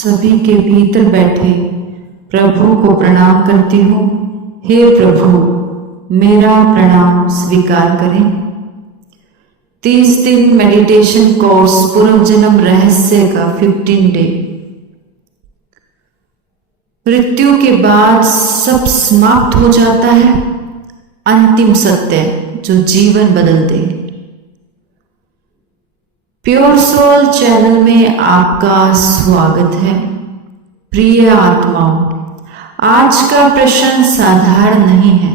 सभी के भीतर बैठे प्रभु को प्रणाम करती हूँ। हे प्रभु, मेरा प्रणाम स्वीकार करें। 30 दिन मेडिटेशन कोर्स पुनर्जन्म रहस्य का 15 डे। मृत्यु के बाद सब समाप्त हो जाता है। अंतिम सत्य जो जीवन बदल दे। प्योर सोल चैनल में आपका स्वागत है। प्रिय आत्माओं, आज का प्रश्न साधारण नहीं है।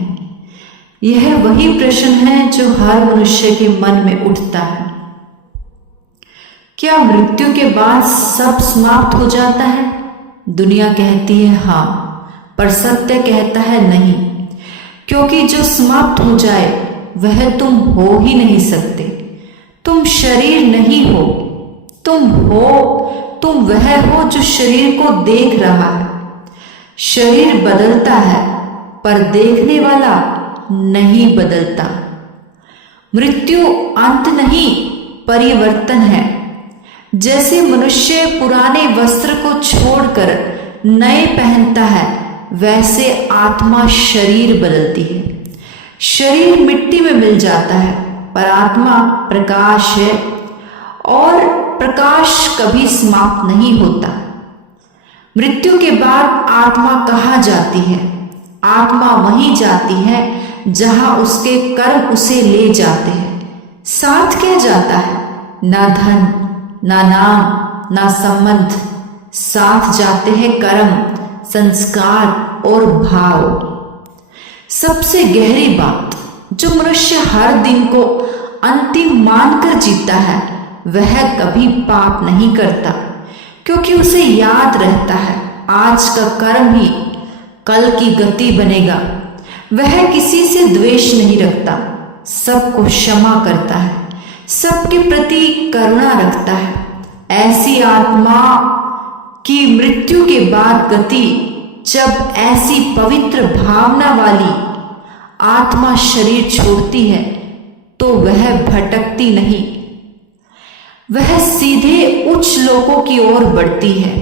यह वही प्रश्न है जो हर मनुष्य के मन में उठता है। क्या मृत्यु के बाद सब समाप्त हो जाता है? दुनिया कहती है हाँ, पर सत्य कहता है नहीं, क्योंकि जो समाप्त हो जाए वह तुम हो ही नहीं सकते। तुम शरीर नहीं हो, तुम वह हो जो शरीर को देख रहा है। शरीर बदलता है पर देखने वाला नहीं बदलता। मृत्यु अंत नहीं, परिवर्तन है। जैसे मनुष्य पुराने वस्त्र को छोड़कर नए पहनता है, वैसे आत्मा शरीर बदलती है। शरीर मिट्टी में मिल जाता है, पर आत्मा प्रकाश है और प्रकाश कभी समाप्त नहीं होता। मृत्यु के बाद आत्मा कहाँ जाती है? आत्मा वहीं जाती है जहां उसके कर्म उसे ले जाते हैं। साथ क्या जाता है? ना धन, ना नाम, ना संबंध। साथ जाते हैं कर्म, संस्कार और भाव। सबसे गहरी बात जो मनुष्य हर दिन को अंतिम मानकर जीता है, वह कभी पाप नहीं करता, क्योंकि उसे याद रहता है आज का कर्म ही कल की गति बनेगा। वह किसी से द्वेष नहीं रखता, सबको क्षमा करता है, सबके प्रति करुणा रखता है। ऐसी आत्मा की मृत्यु के बाद गति, जब ऐसी पवित्र भावना वाली आत्मा शरीर छोड़ती है, तो वह भटकती नहीं, वह सीधे उच्च लोकों की ओर बढ़ती है।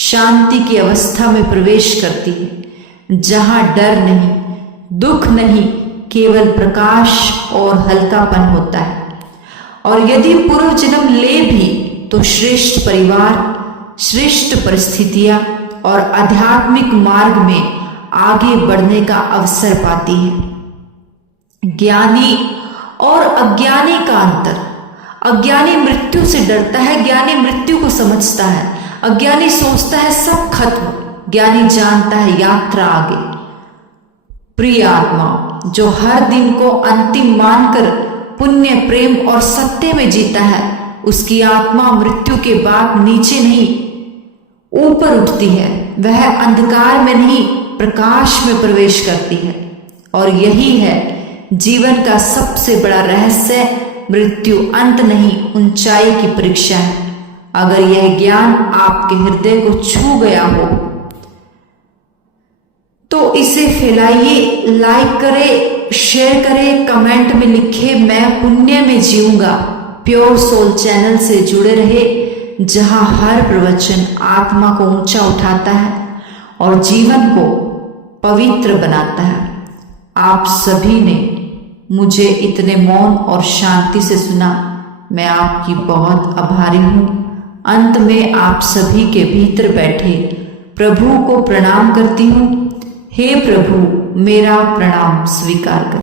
शांति की अवस्था में प्रवेश करती है, जहां डर नहीं, दुख नहीं, केवल प्रकाश और हल्कापन होता है। और यदि पूर्व जन्म ले भी तो श्रेष्ठ परिवार, श्रेष्ठ परिस्थितियां और आध्यात्मिक मार्ग में आगे बढ़ने का अवसर पाती है। ज्ञानी और अज्ञानी का अंतर। अज्ञानी मृत्यु से डरता है, ज्ञानी मृत्यु को समझता है। अज्ञानी सोचता है सब खत्म, ज्ञानी जानता है यात्रा आगे। प्रिय आत्मा जो हर दिन को अंतिम मानकर पुण्य, प्रेम और सत्य में जीता है, उसकी आत्मा मृत्यु के बाद नीचे नहीं ऊपर उठती है। वह अंधकार में नहीं प्रकाश में प्रवेश करती है। और यही है जीवन का सबसे बड़ा रहस्य। मृत्यु अंत नहीं, ऊंचाई की परीक्षा है। अगर यह ज्ञान आपके हृदय को छू गया हो तो इसे फैलाइए, लाइक करें, शेयर करें, कमेंट में लिखे मैं पुण्य में जीऊंगा। प्योर सोल चैनल से जुड़े रहे, जहां हर प्रवचन आत्मा को ऊंचा उठाता है और जीवन को पवित्र बनाता है। आप सभी ने मुझे इतने मौन और शांति से सुना, मैं आपकी बहुत आभारी हूँ। अंत में आप सभी के भीतर बैठे प्रभु को प्रणाम करती हूँ। हे प्रभु, मेरा प्रणाम स्वीकार कर।